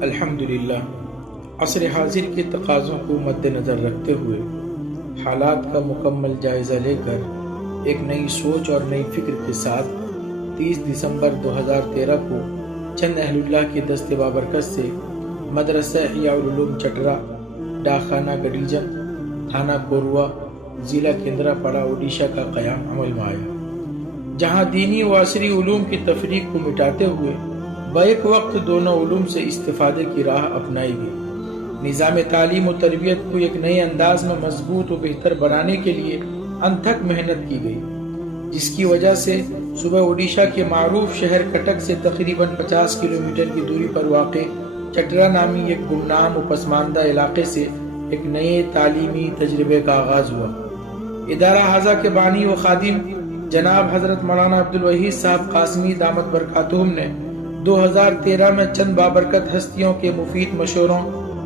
الحمدللہ، عصر حاضر کے تقاضوں کو مد نظر رکھتے ہوئے حالات کا مکمل جائزہ لے کر ایک نئی سوچ اور نئی فکر کے ساتھ 30 دسمبر 2013 کو چند اہل اللہ کے دست بابرکت سے مدرسہ احیاء العلوم چٹرا، ڈاکخانہ گڈیجم، تھانہ کوروا، ضلع کیندراپڑا، اڈیشہ کا قیام عمل میں آیا، جہاں دینی و عصری علوم کی تفریق کو مٹاتے ہوئے بیک وقت دونوں علوم سے استفادے کی راہ اپنائی گئی۔ نظام تعلیم و تربیت کو ایک نئے انداز میں مضبوط و بہتر بنانے کے لیے انتھک محنت کی گئی، جس کی وجہ سے صوبہ اڈیشہ کے معروف شہر کٹک سے تقریباً 50 کلومیٹر کی دوری پر واقع چٹرا نامی ایک گمنام و پسماندہ علاقے سے ایک نئے تعلیمی تجربے کا آغاز ہوا۔ ادارہ ھذا کے بانی و خادم جناب حضرت مولانا عبدالوحید صاحب قاسمی دامت برکاتہم نے 2013 میں چند بابرکت ہستیوں کے مفید مشوروں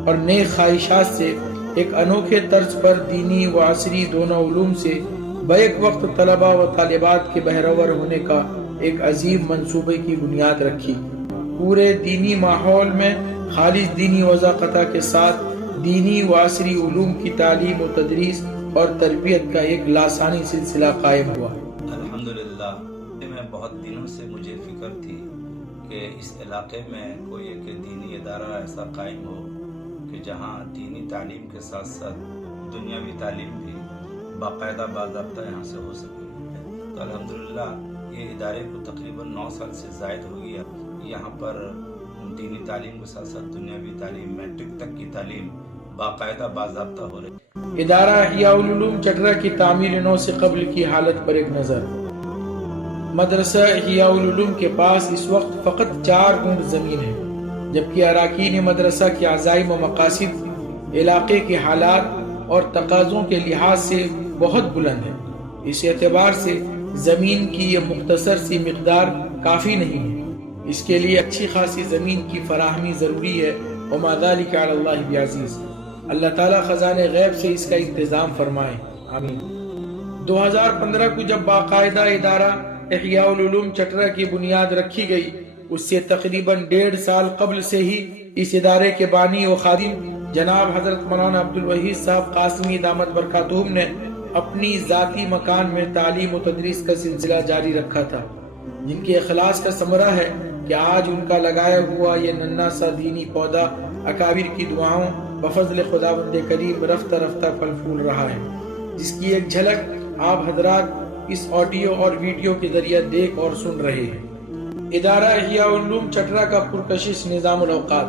اور نئے خواہشات سے ایک انوکھے طرز پر دینی و عصری دونوں علوم سے بیک وقت طلباء و طالبات کے بہرور ہونے کا ایک عظیم منصوبے کی بنیاد رکھی۔ پورے دینی ماحول میں خالص دینی وضاقتہ کے ساتھ دینی و عصری علوم کی تعلیم و تدریس اور تربیت کا ایک لاسانی سلسلہ قائم ہوا۔ الحمدللہ، میں بہت دنوں سے مجھے فکر تھی کہ اس علاقے میں کوئی ایک دینی ادارہ ایسا قائم ہو کہ جہاں دینی تعلیم کے ساتھ ساتھ دنیاوی تعلیم بھی باقاعدہ باضابطہ یہاں سے ہو سکے۔ تو الحمدللہ یہ ادارے کو تقریباً 9 سال سے زائد ہو گیا۔ یہاں پر دینی تعلیم کے ساتھ ساتھ دنیاوی تعلیم، میٹرک تک کی تعلیم باقاعدہ باضابطہ ہو رہی۔ ادارہ احیاء العلوم چٹرا کی تعمیر نو سے قبل کی حالت پر ایک نظر۔ مدرسہ احیاء العلوم کے پاس اس وقت فقط 4 گنٹ زمین ہے، جبکہ اراکین مدرسہ کے عزائم و مقاصد علاقے کے حالات اور تقاضوں کے لحاظ سے بہت بلند ہیں۔ اس اعتبار سے زمین کی یہ مختصر سی مقدار کافی نہیں ہے، اس کے لیے اچھی خاصی زمین کی فراہمی ضروری ہے۔ وما ذلک علی اللہ بعزیز، اللہ تعالیٰ خزانہ غیب سے اس کا انتظام فرمائے، آمین۔ 2015 کو جب باقاعدہ ادارہ احیاء العلوم چٹرا کی بنیاد رکھی گئی، اس سے تقریباً 1.5 سال قبل سے ہی اس ادارے کے بانی و خادم جناب حضرت مولانا عبدالوحید صاحب قاسمی دامت برکاتہم نے اپنی ذاتی مکان میں تعلیم و تدریس کا سلسلہ جاری رکھا تھا، جن کے اخلاص کا ثمرہ ہے کہ آج ان کا لگایا ہوا یہ ننھا سا دینی پودا اکابر کی دعاؤں بفضل خداوند کریم رفتہ رفتہ پھل پھول رہا ہے، جس کی ایک جھلک آپ حضرات اس آڈیو اور ویڈیو کے ذریعے دیکھ اور سن رہے ہیں۔ ادارہ احیاء العلوم چٹرا کا پرکشش نظام الاوقات،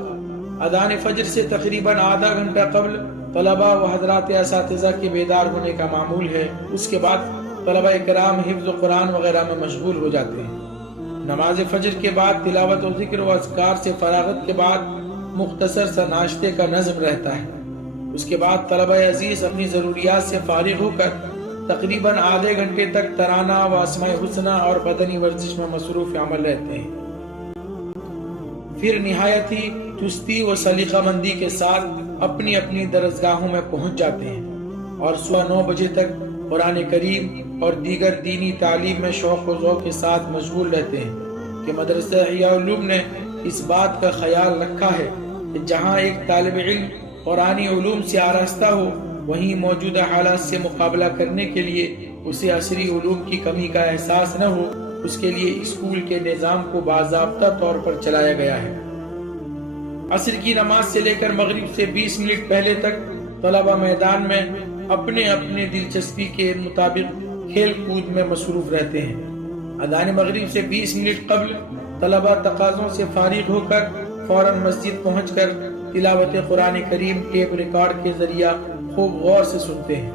اذان فجر سے تقریباً آدھا گھنٹہ قبل طلباء و حضرات اساتذہ کے بیدار ہونے کا معمول ہے۔ اس کے بعد طلباء کرام حفظ قرآن وغیرہ میں مشغول ہو جاتے ہیں۔ نماز فجر کے بعد تلاوت و ذکر و اذکار سے فراغت کے بعد مختصر سا ناشتے کا نظم رہتا ہے۔ اس کے بعد طلباء عزیز اپنی ضروریات سے فارغ ہو کر تقریباً آدھے گھنٹے تک ترانہ و اسماء حسنہ اور بدنی ورزش میں مصروف عمل رہتے ہیں۔ پھر نہایت ہی چستی و سلیقہ مندی کے ساتھ اپنی اپنی درسگاہوں میں پہنچ جاتے ہیں اور صبح 9 بجے تک قرآن کریم اور دیگر دینی تعلیم میں شوق و ذوق کے ساتھ مشغول رہتے ہیں کہ مدرسہ احیاء العلوم نے اس بات کا خیال رکھا ہے کہ جہاں ایک طالب علم قرآنی علوم سے آراستہ ہو، وہیں موجودہ حالات سے مقابلہ کرنے کے لیے اسے عصری علوم کی کمی کا احساس نہ ہو۔ اس کے لیے اسکول کے نظام کو باضابطہ طور پر چلایا گیا ہے۔ عصر کی نماز سے لے کر مغرب سے 20 منٹ پہلے تک طلبہ میدان میں اپنے اپنے دلچسپی کے مطابق کھیل کود میں مصروف رہتے ہیں۔ اذان مغرب سے 20 منٹ قبل طلبہ تقاضوں سے فارغ ہو کر فوراً مسجد پہنچ کر تلاوت قرآن کریم ٹیپ ریکارڈ کے ذریعہ خوب غور سے سنتے ہیں۔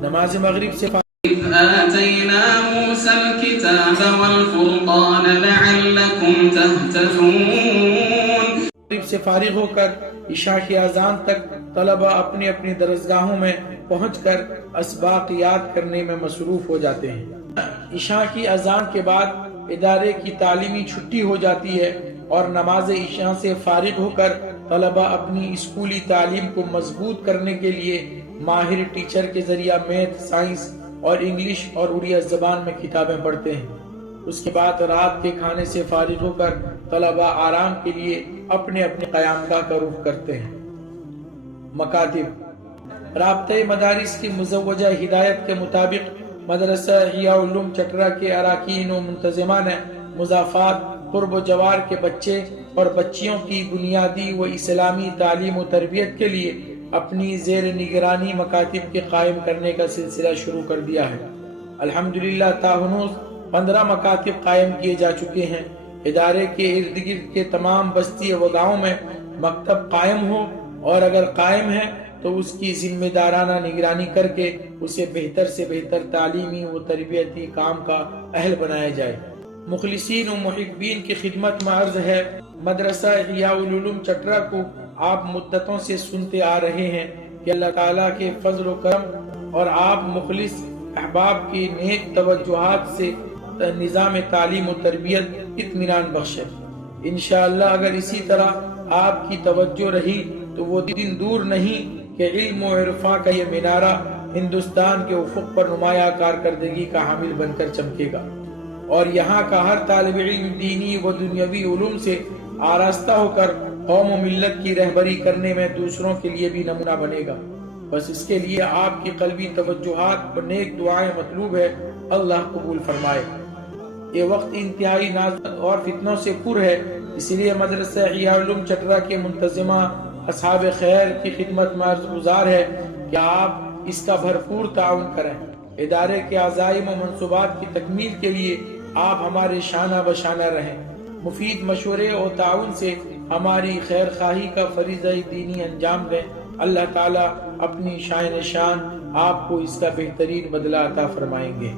نماز مغرب سے آتينا موسى الكتاب والفرقان لعلكم تهتدون۔ سے فارغ ہو کر عشاء کی اذان تک طلبہ اپنی اپنی درسگاہوں میں پہنچ کر اسباق یاد کرنے میں مصروف ہو جاتے ہیں۔ عشاء کی اذان کے بعد ادارے کی تعلیمی چھٹی ہو جاتی ہے اور نماز عشاء سے فارغ ہو کر طلبہ اپنی اسکولی تعلیم کو مضبوط کرنے کے لیے ماہر ٹیچر کے ذریعہ میتھ، سائنس اور انگلش اور اڑیا زبان میں کتابیں پڑھتے ہیں۔ اس کے بعد رات کے کھانے سے فارغ ہو کر طلباء آرام کے لیے اپنے اپنے قیام گاہ کا رخ کرتے ہیں۔ مکاتب رابطۂ مدارس کی مزوجہ ہدایت کے مطابق مدرسہ احیاء العلوم چترا کے اراکین و منتظمان مضافات قرب و جوار کے بچے اور بچیوں کی بنیادی و اسلامی تعلیم و تربیت کے لیے اپنی زیر نگرانی مکاتب کے قائم کرنے کا سلسلہ شروع کر دیا ہے۔ الحمدللہ تاہنوز 15 مکاتب قائم کیے جا چکے ہیں۔ ادارے کے ارد گرد کے تمام بستی و گاؤں میں مکتب قائم ہو اور اگر قائم ہے تو اس کی ذمہ دارانہ نگرانی کر کے اسے بہتر سے بہتر تعلیمی و تربیتی کام کا اہل بنایا جائے۔ مخلصین و محبین کی خدمت میں عرض ہے، مدرسہ احیاء العلوم چترا کو آپ مدتوں سے سنتے آ رہے ہیں کہ اللہ تعالیٰ کے فضل و کرم اور آپ مخلص احباب کی نیک توجہات سے نظام تعلیم و تربیت اطمینان بخشے۔ انشاءاللہ اگر اسی طرح آپ کی توجہ رہی تو وہ دن دور نہیں کہ علم و عرفاں کا یہ مینارہ ہندوستان کے افق پر نمایاں کارکردگی کا حامل بن کر چمکے گا اور یہاں کا ہر طالب علم دینی و دنیاوی علوم سے آراستہ ہو کر قوم و ملت کی رہبری کرنے میں دوسروں کے لیے بھی نمونہ بنے گا۔ بس اس کے لیے آپ کی قلبی توجہات پر نیک دعائیں مطلوب ہے، اللہ قبول فرمائے۔ یہ وقت انتہائی نازک اور فتنوں سے پر ہے، اس لیے مدرسہ احیاء العلوم چترا کے منتظمہ اصحاب خیر کی خدمت میں عرض گزار ہے کہ آپ اس کا بھرپور تعاون کریں۔ ادارے کے عزائم و منصوبات کی تکمیل کے لیے آپ ہمارے شانہ بشانہ رہیں۔ مفید مشورے اور تعاون سے ہماری خیر خواہی کا فریضہ دینی انجام دیں۔ اللہ تعالیٰ اپنی شان شان آپ کو اس کا بہترین بدلہ عطا فرمائیں گے۔